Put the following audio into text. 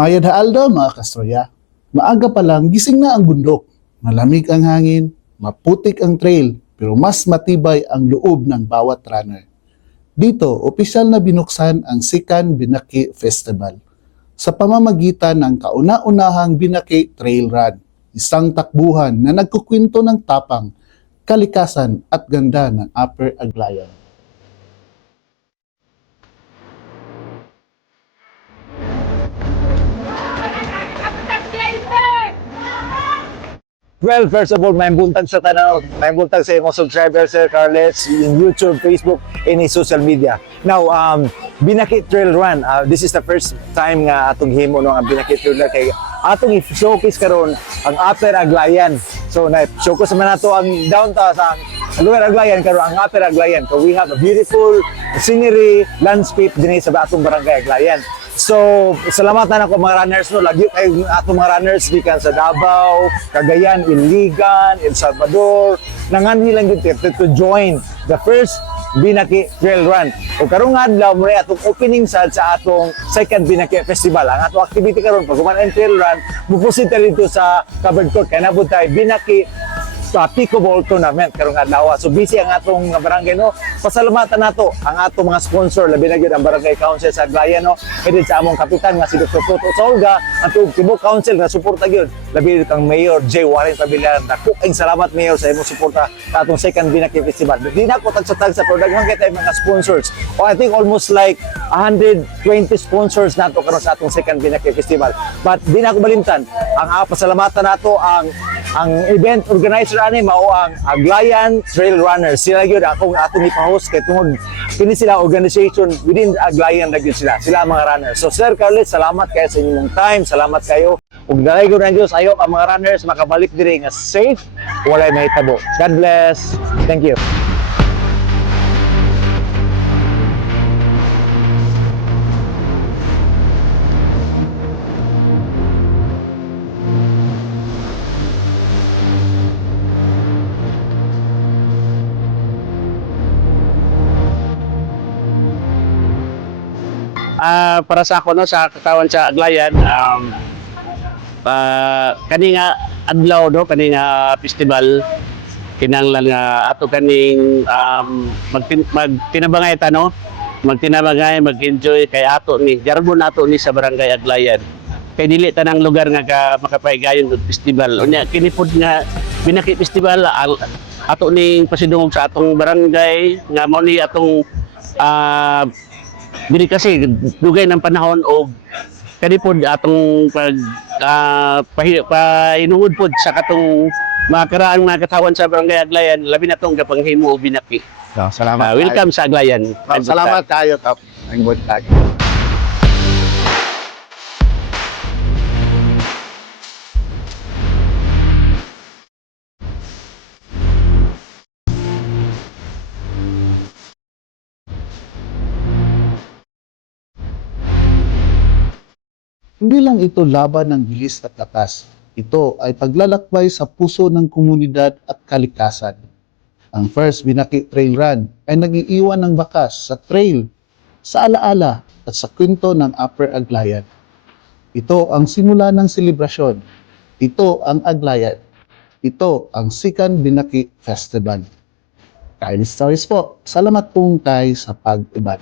Maayad haalda mga kastroya. Maaga pa lang gising na ang bundok. Malamig ang hangin, maputik ang trail, pero mas matibay ang loob ng bawat runner. Dito, opisyal na binuksan ang Sikan Binaki Festival sa pamamagitan ng kauna-unahang Binaki Trail Run, isang takbuhan na nagkukwento ng tapang, kalikasan at ganda ng Upper Aglayan. Well, first of all, may buntag sa tanaw, may buntag sa imong subscriber, Sir Carles, in YouTube, Facebook, any social media. Now, Binaki Trail Run, this is the first time nga atong himo no ang Binaki Trail Run kay atong i-showcase karon ang Upper Aglayan. So, na-showcase man nato ang downtown sa Lower Aglayan karon ang Upper Aglayan. So, we have a beautiful scenery, landscape dinhi sa atong barangay Aglayan. So, salamat na ako mga runners no. Lagi kayo atong mga runners gikan sa Davao, Cagayan, Iligan, El Salvador. Nanganhi lang din to join the first Binaki Trail Run. O karong adlaw mo atong opening sa atong second Binaki Festival. Ang atong activity karon pag human ang trail run, mupusita dito sa covered court kay nabud tay Binaki pickleball tournament karong adlaw. So busy ang atong barangay no. Pasalamatan nato ang atong mga sponsor labi na gyud ang Barangay Council sa Aglayan no. Headed sa among kapitan nga si Dr. Toto Solga, ang Tibok Council nga suporta gyud. Labi kang Mayor J. Warren Pabilan. Dako ang salamat Mayor sa imong suporta sa atong second Binaki Festival. Di na ko tagsa-tag sa product man kay mga sponsors. O I think almost like 120 sponsors nato karon sa atong second Binaki Festival. But di na ko balimtan ang pasalamatan nato ang event organizer ani mao ang Aglayan Trail Runners. Sila gyud atong ipa-host kay tungod kini sila organization within Aglayan na gyud sila. Sila ang mga runners. So Sir Carles, salamat kayo sa inyong time. Salamat kayo. Ug dalay gyud ang Dios ayo ang mga runners makabalik diri nga safe, walay mahitabo. God bless. Thank you. Para sa ako no sa katawan sa Aglayan kani nga adlaw no kani nga festival kinahanglan nga ato kaning magtinabangay ta no magtinabangay mag-enjoy kay ato ni jargon nato ni sa barangay Aglayan kay dili tanang lugar nga makapahigayon og festival unya kini pod nga Binaki Festival ato ning pasidungog sa atong barangay nga mao ni atong dili kasi dugay ng panahon o kani pod atong painuod pod sa katong mga karaang mga katawan sa barangay Aglayan labi na tong gapanghimo og Binaki. So, salamat. Welcome sa Aglayan. Salamat kayo tap. Ang buntag. Hindi lang ito laban ng bilis at lakas. Ito ay paglalakbay sa puso ng komunidad at kalikasan. Ang first Binaki Trail Run ay nag-iiwan ng bakas sa trail, sa alaala at sa kwento ng Upper Aglayan. Ito ang simula ng selebrasyon. Ito ang Aglayan. Ito ang Sikan Binaki Festival. Kyle Stories po. Salamat pong tayo sa pag-ibad.